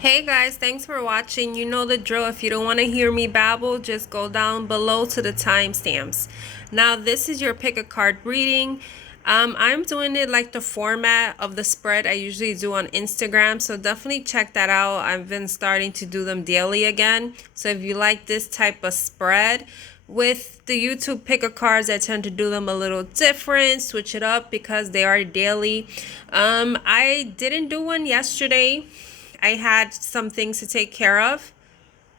Hey guys, thanks for watching. You know the drill. If you don't want to hear me babble, just go down below to the timestamps. Now, this is your pick a card reading. I'm doing it like the format of the spread I usually do on Instagram, so definitely check that out. I've been starting to do them daily again. So if you like this type of spread, with the YouTube pick a cards, I tend to do them a little different, switch it up because they are daily. I didn't do one yesterday. I had some things to take care of.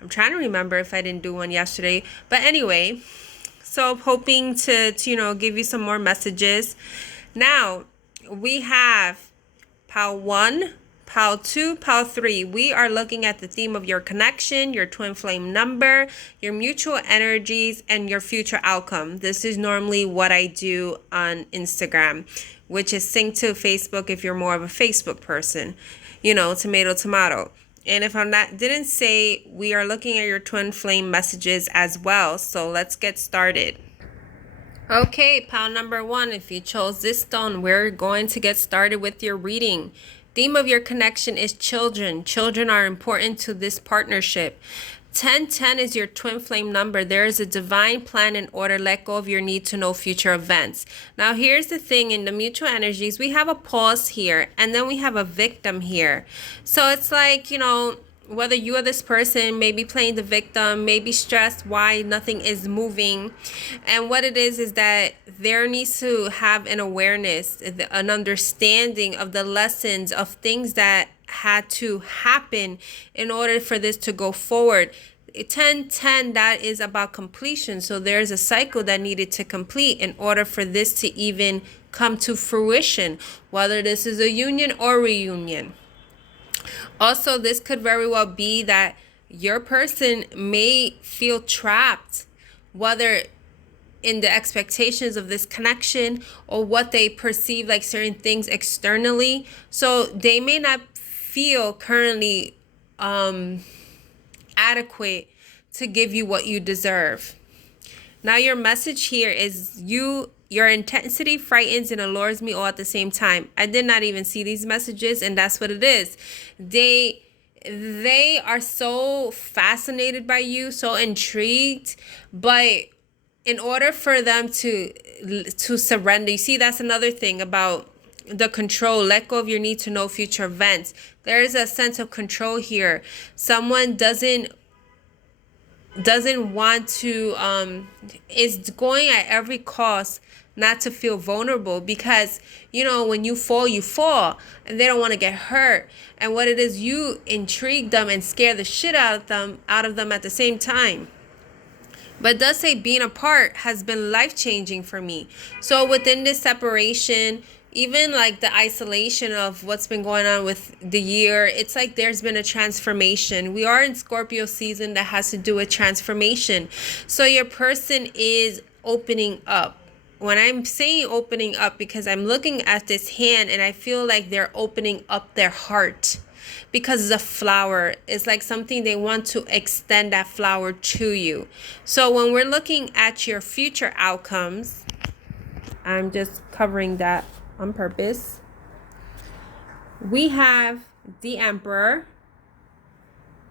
I'm trying to remember if I didn't do one yesterday. But anyway, so hoping to give you some more messages. Now, we have Pile 1, Pile 2, Pile 3. We are looking at the theme of your connection, your twin flame number, your mutual energies, and your future outcome. This is normally what I do on Instagram, which is synced to Facebook if you're more of a Facebook person. Tomato, tomato. And if I'm not, didn't say, we are looking at your twin flame messages as well. So let's get started. Okay, pile number 1, if you chose this stone, we're going to get started with your reading. Theme of your connection is children. Children are important to this partnership. 1010 is your twin flame number. There is a divine plan in order. Let go of your need to know future events. Now, here's the thing. In the mutual energies, we have a pause here, and then we have a victim here. So it's like, whether you or this person may be playing the victim, may be stressed why nothing is moving. And what it is that there needs to have an awareness, an understanding of the lessons of things that had to happen in order for this to go forward. 1010, that is about completion. So there's a cycle that needed to complete in order for this to even come to fruition, whether this is a union or reunion. Also, this could very well be that your person may feel trapped, whether in the expectations of this connection or what they perceive like certain things externally. So they may not feel currently adequate to give you what you deserve. Now, your message here is your intensity frightens and allures me all at the same time. I did not even see these messages, and that's what it is. They are so fascinated by you, so intrigued, but in order for them to surrender, you see, that's another thing about the control. Let go of your need to know future events. There is a sense of control here. Someone doesn't want to is going at every cost not to feel vulnerable, because when you fall and they don't want to get hurt. And what it is, you intrigue them and scare the shit out of them at the same time. But it does say being apart has been life-changing for me. So within this separation, even like the isolation of what's been going on with the year, it's like there's been a transformation. We are in Scorpio season that has to do with transformation. So your person is opening up. When I'm saying opening up, because I'm looking at this hand and I feel like they're opening up their heart, because the flower is like something they want to extend that flower to you. So when we're looking at your future outcomes, I'm just covering that on purpose. We have the Emperor,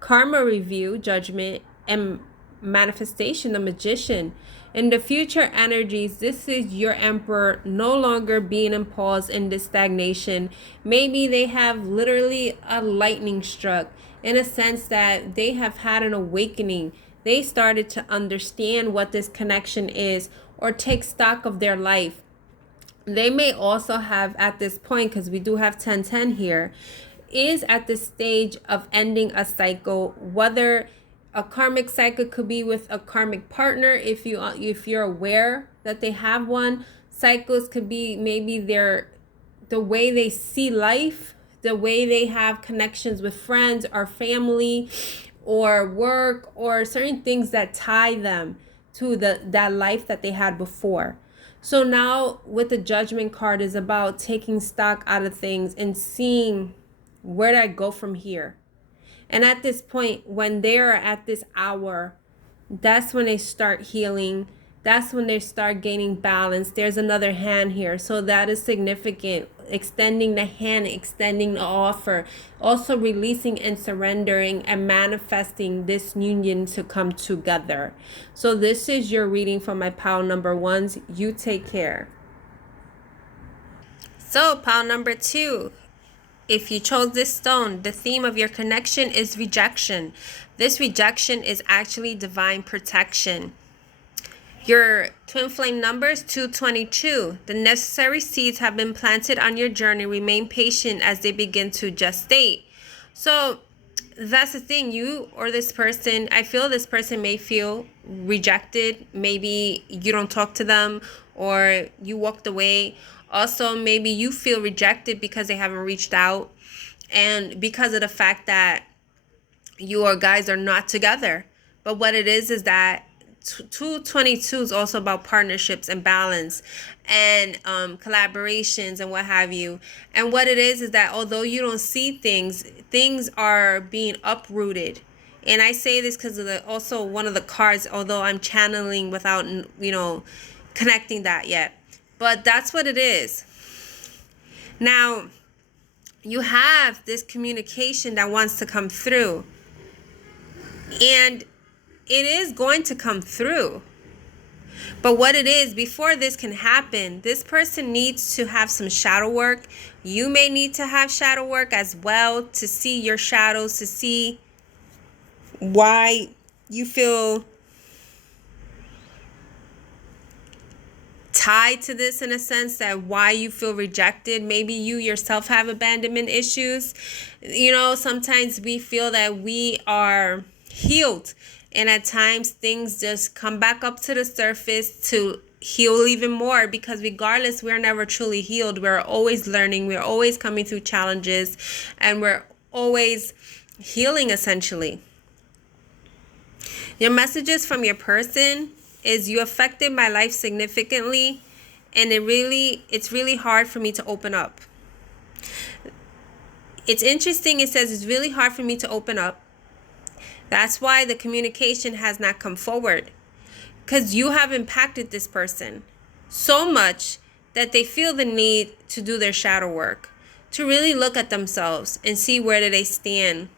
Karma Review, Judgment, and Manifestation, the Magician. In the future energies, this is your Emperor no longer being in pause in this stagnation. Maybe they have literally a lightning struck, in a sense that they have had an awakening. They started to understand what this connection is, or take stock of their life. They may also have at this point, because we do have 1010 here, is at the stage of ending a cycle, whether a karmic cycle could be with a karmic partner, if you're aware that they have one. Cycles could be maybe the way they see life, the way they have connections with friends or family or work, or certain things that tie them to that life that they had before. So now with the Judgment card is about taking stock out of things and seeing, where do I go from here? And at this point, when they are at this hour, that's when they start healing. that's when they start gaining balance. There's another hand here, so that is significant. Extending the hand, extending the offer, also releasing and surrendering and manifesting this union to come together. So this is your reading for my pile number ones. You take care. So pile number two, if you chose this stone, the theme of your connection is rejection. This rejection is actually divine protection. Your twin flame numbers 222. The necessary seeds have been planted on your journey. Remain patient as they begin to gestate. So that's the thing. You or this person, I feel this person may feel rejected. Maybe you don't talk to them or you walked away. Also, maybe you feel rejected because they haven't reached out and because of the fact that you or guys are not together. But what it is that 222 is also about partnerships and balance and collaborations and what have you. And what it is that although you don't see things are being uprooted. And I say this because of also one of the cards, although I'm channeling without, connecting that yet. But that's what it is. Now, you have this communication that wants to come through. And it is going to come through. But what it is, before this can happen, this person needs to have some shadow work. You may need to have shadow work as well to see your shadows, to see why you feel tied to this, in a sense, that why you feel rejected. Maybe you yourself have abandonment issues. Sometimes we feel that we are healed, and at times things just come back up to the surface to heal even more, because regardless, we're never truly healed. We're always learning, we're always coming through challenges, and we're always healing, essentially. Your messages from your person is, you affected my life significantly, and it's really hard for me to open up. It's interesting, it says it's really hard for me to open up. That's why the communication has not come forward, because you have impacted this person so much that they feel the need to do their shadow work, to really look at themselves and see where do they stand,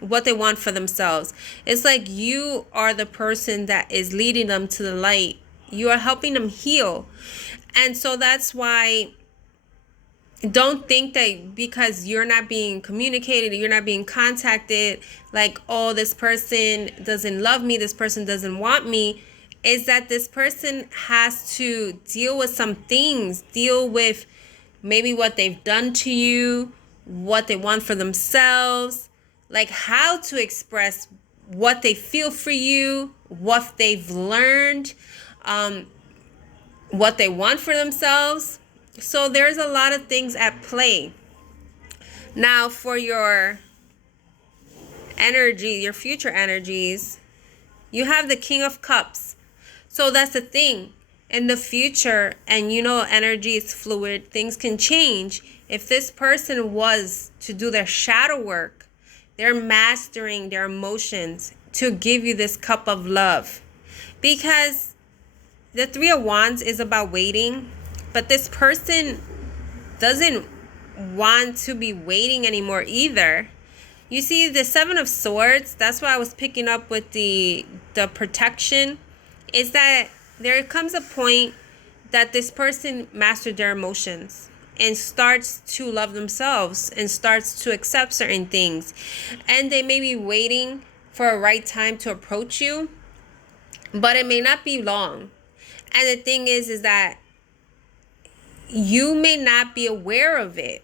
what they want for themselves. It's like you are the person that is leading them to the light. You are helping them heal. And so that's why, don't think that because you're not being communicated, you're not being contacted, like, oh, this person doesn't love me, this person doesn't want me. Is that this person has to deal with some things, deal with maybe what they've done to you, what they want for themselves, like how to express what they feel for you, what they've learned, what they want for themselves. So there's a lot of things at play. Now, for your energy, your future energies, you have the King of Cups. So that's the thing. In the future, and energy is fluid, things can change. If this person was to do their shadow work, they're mastering their emotions to give you this cup of love. Because the Three of Wands is about waiting, but this person doesn't want to be waiting anymore either. You see, the Seven of Swords, that's why I was picking up with the protection, is that there comes a point that this person mastered their emotions and starts to love themselves and starts to accept certain things. And they may be waiting for a right time to approach you, but it may not be long. And the thing is that you may not be aware of it.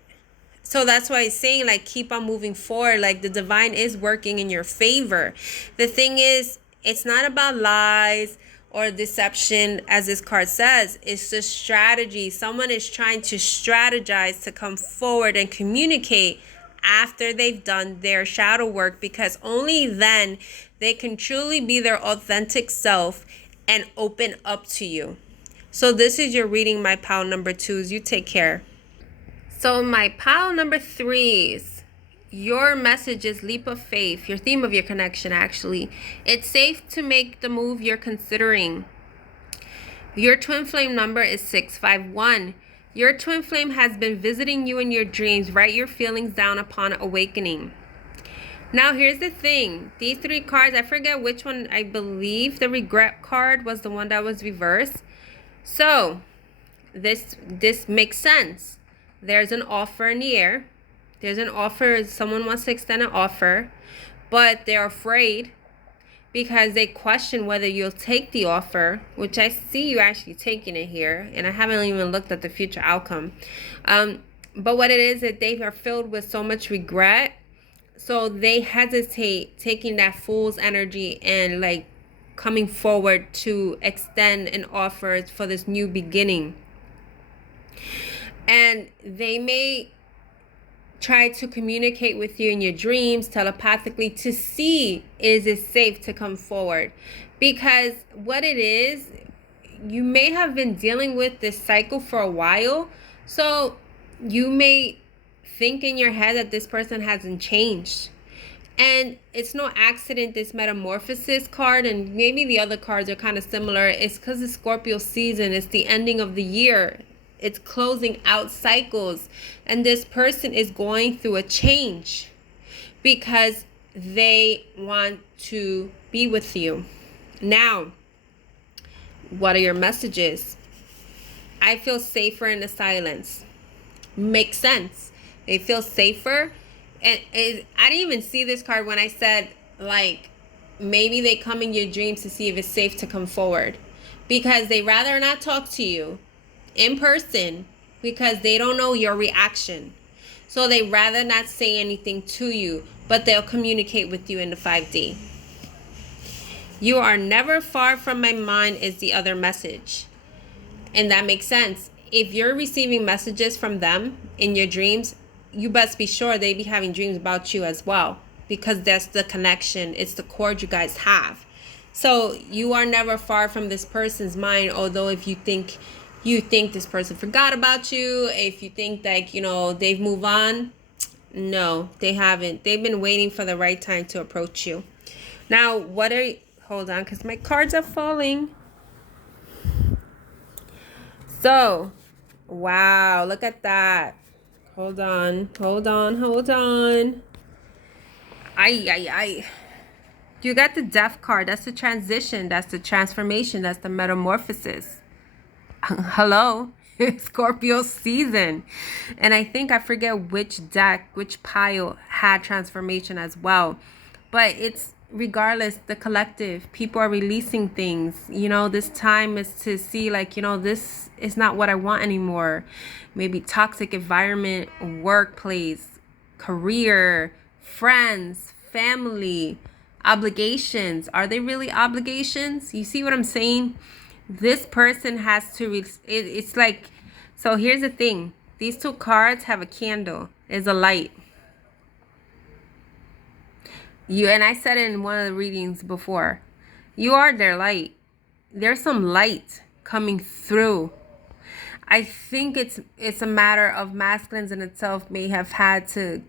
So that's why it's saying, like, keep on moving forward. Like, the divine is working in your favor. The thing is, it's not about lies or deception, as this card says. It's just strategy. Someone is trying to strategize to come forward and communicate after they've done their shadow work, because only then they can truly be their authentic self and open up to you. So this is your reading, my pile number twos. You take care. So my pile number threes, your message is leap of faith, your theme of your connection, actually. It's safe to make the move you're considering. Your twin flame number is 651. Your twin flame has been visiting you in your dreams. Write your feelings down upon awakening. Now, here's the thing. These three cards, I forget which one. I believe the regret card was the one that was reversed. So, this makes sense. There's an offer in the air. There's an offer. Someone wants to extend an offer, but they're afraid because they question whether you'll take the offer, which I see you actually taking it here, and I haven't even looked at the future outcome. But what it is that they are filled with so much regret, so they hesitate taking that fool's energy and like coming forward to extend an offer for this new beginning. And they may try to communicate with you in your dreams telepathically to see, is it safe to come forward? Because what it is, you may have been dealing with this cycle for a while, so you may think in your head that this person hasn't changed. And it's no accident this metamorphosis card, and maybe the other cards are kind of similar. It's because it's Scorpio season. It's the ending of the year. It's closing out cycles. And this person is going through a change because they want to be with you. Now, what are your messages? I feel safer in the silence. Makes sense. They feel safer. And I didn't even see this card when I said, like, maybe they come in your dreams to see if it's safe to come forward. Because they rather not talk to you in person because they don't know your reaction. So they rather not say anything to you, but they'll communicate with you in the 5D. You are never far from my mind is the other message. And that makes sense. If you're receiving messages from them in your dreams, you best be sure they be having dreams about you as well, because that's the connection. It's the cord you guys have. So you are never far from this person's mind, although if you think this person forgot about you, if you think that, you know, they've moved on, no, they haven't. They've been waiting for the right time to approach you. Now, hold on, because my cards are falling. So, wow, look at that. Hold on. Ay. You got the Death card. That's the transition. That's the transformation. That's the metamorphosis. Hello. Scorpio season. And I forget which pile had transformation as well. But it's regardless, the collective, people are releasing things. You know, this time is to see, like, you know, this is not what I want anymore. Maybe toxic environment, workplace, career, friends, family, obligations. Are they really obligations? You see what I'm saying? This person has to, it's like, so here's the thing. These two cards have a candle. There's a light. And I said it in one of the readings before, you are their light. There's some light coming through. I think it's a matter of masculines in itself may have had to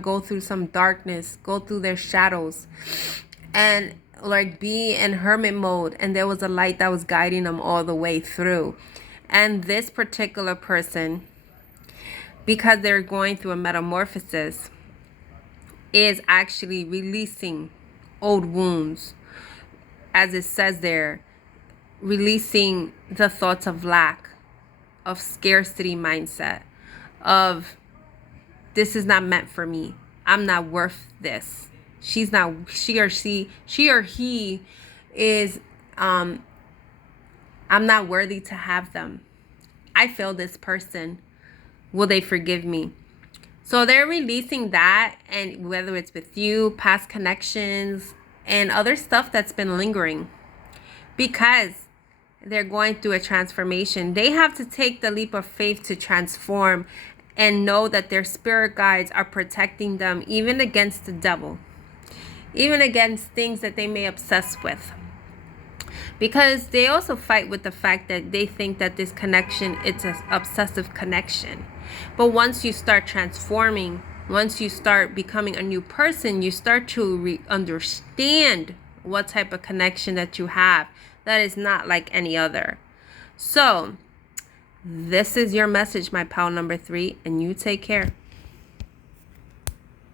go through some darkness, go through their shadows, and like be in hermit mode, and there was a light that was guiding them all the way through. And this particular person, because they're going through a metamorphosis, is actually releasing old wounds, as it says there, releasing the thoughts of lack, of scarcity mindset, of this is not meant for me, I'm not worth this, she or he is I'm not worthy to have them, I failed this person, will they forgive me? So they're releasing that, and whether it's with you, past connections, and other stuff that's been lingering, because they're going through a transformation. They have to take the leap of faith to transform and know that their spirit guides are protecting them, even against the devil, even against things that they may obsess with. Because they also fight with the fact that they think that this connection, it's an obsessive connection. But once you start transforming, once you start becoming a new person, you start to understand what type of connection that you have that is not like any other. So this is your message, my pal number 3, and you take care.